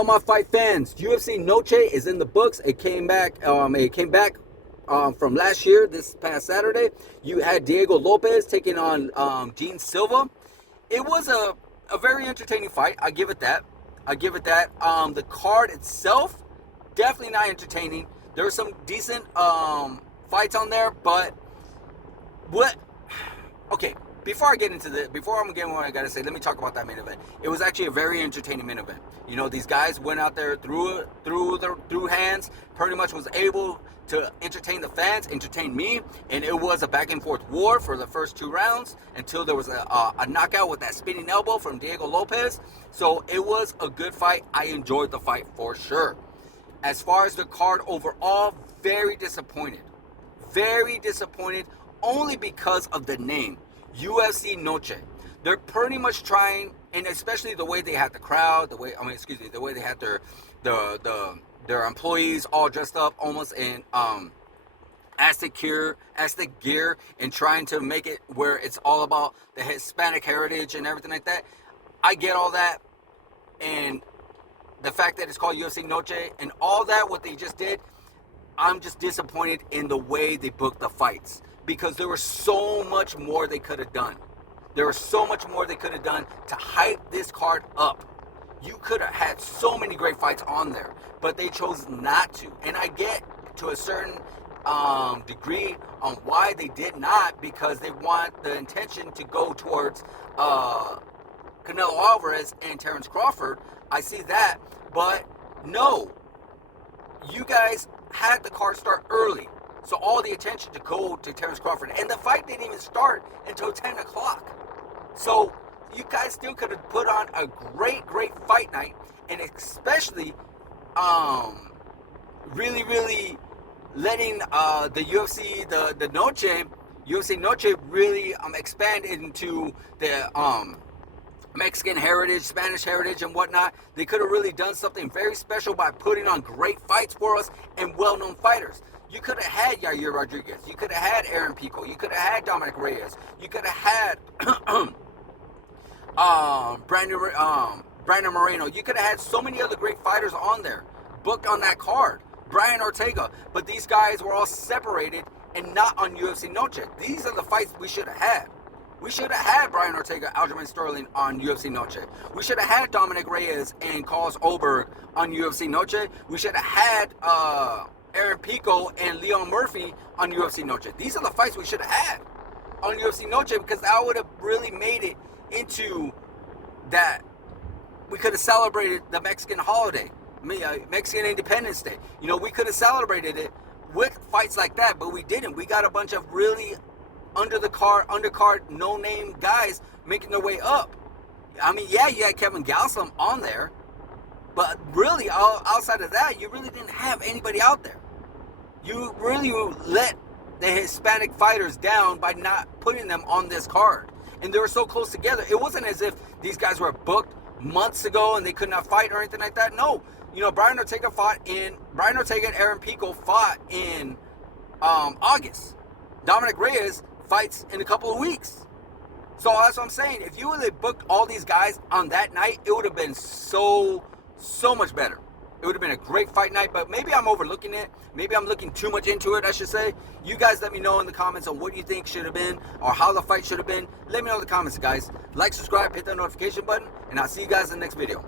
all my fight fans, UFC Noche is in the books. It came back. From last year, this past Saturday. You had Diego Lopez taking on Gene Silva. It was a very entertaining fight. I give it that. The card itself, definitely not entertaining. There were some decent fights on there, but what? Okay, before I'm getting what I gotta say, let me talk about that main event. It was actually a very entertaining main event. You know, these guys went out there through hands, pretty much was able to entertain the fans, entertain me, and it was a back and forth war for the first 2 rounds until there was a knockout with that spinning elbow from Diego Lopez. So it was a good fight. I enjoyed the fight for sure. As far as the card overall, very disappointed. Very disappointed only because of the name, UFC Noche. They're pretty much trying, and especially the way they had the crowd, the way they had their employees all dressed up almost in Aztec gear, and trying to make it where it's all about the Hispanic heritage and everything like that. I get all that, and the fact that it's called UFC Noche and all that, what they just did, I'm just disappointed in the way they booked the fights, because there was so much more they could have done. There was so much more they could have done to hype this card up. You could have had so many great fights on there, but they chose not to. And I get to a certain degree on why they did not, because they want the intention to go towards Canelo Alvarez and Terrence Crawford. I see that, but no, you guys had the card start early, so all the attention to go to Terrence Crawford, and the fight didn't even start until 10 o'clock. So you guys still could have put on a great fight night, and especially really letting the UFC Noche really expand into the Mexican heritage, Spanish heritage, and whatnot. They could have really done something very special by putting on great fights for us and well-known fighters. You could have had Yair Rodriguez. You could have had Aaron Pico. You could have had Dominic Reyes. You could have had Brandon Moreno. You could have had so many other great fighters on there, booked on that card. Brian Ortega. But these guys were all separated and not on UFC Noche. These are the fights we should have had. We should have had Brian Ortega, Aljamain Sterling on UFC Noche. We should have had Dominic Reyes and Carlos Oberg on UFC Noche. We should have had Aaron Pico and Leon Murphy on UFC Noche. These are the fights we should have had on UFC Noche, because that would have really made it into that. We could have celebrated the Mexican holiday, Mexican Independence Day. You know, we could have celebrated it with fights like that, but we didn't. We got a bunch of really undercard, no-name guys making their way up. I mean, yeah, you had Kevin Gastelum on there, but really, outside of that, you really didn't have anybody out there. You really let the Hispanic fighters down by not putting them on this card. And they were so close together. It wasn't as if these guys were booked months ago and they could not fight or anything like that. No. You know, Brian Ortega and Aaron Pico fought in August. Dominic Reyes fights in a couple of weeks. So that's what I'm saying. If you would have booked all these guys on that night, it would have been so much better. It would have been a great fight night, but maybe I'm overlooking it. Maybe I'm looking too much into it, I should say. You guys let me know in the comments on what you think should have been or how the fight should have been. Let me know in the comments, guys. Like, subscribe, hit that notification button, and I'll see you guys in the next video.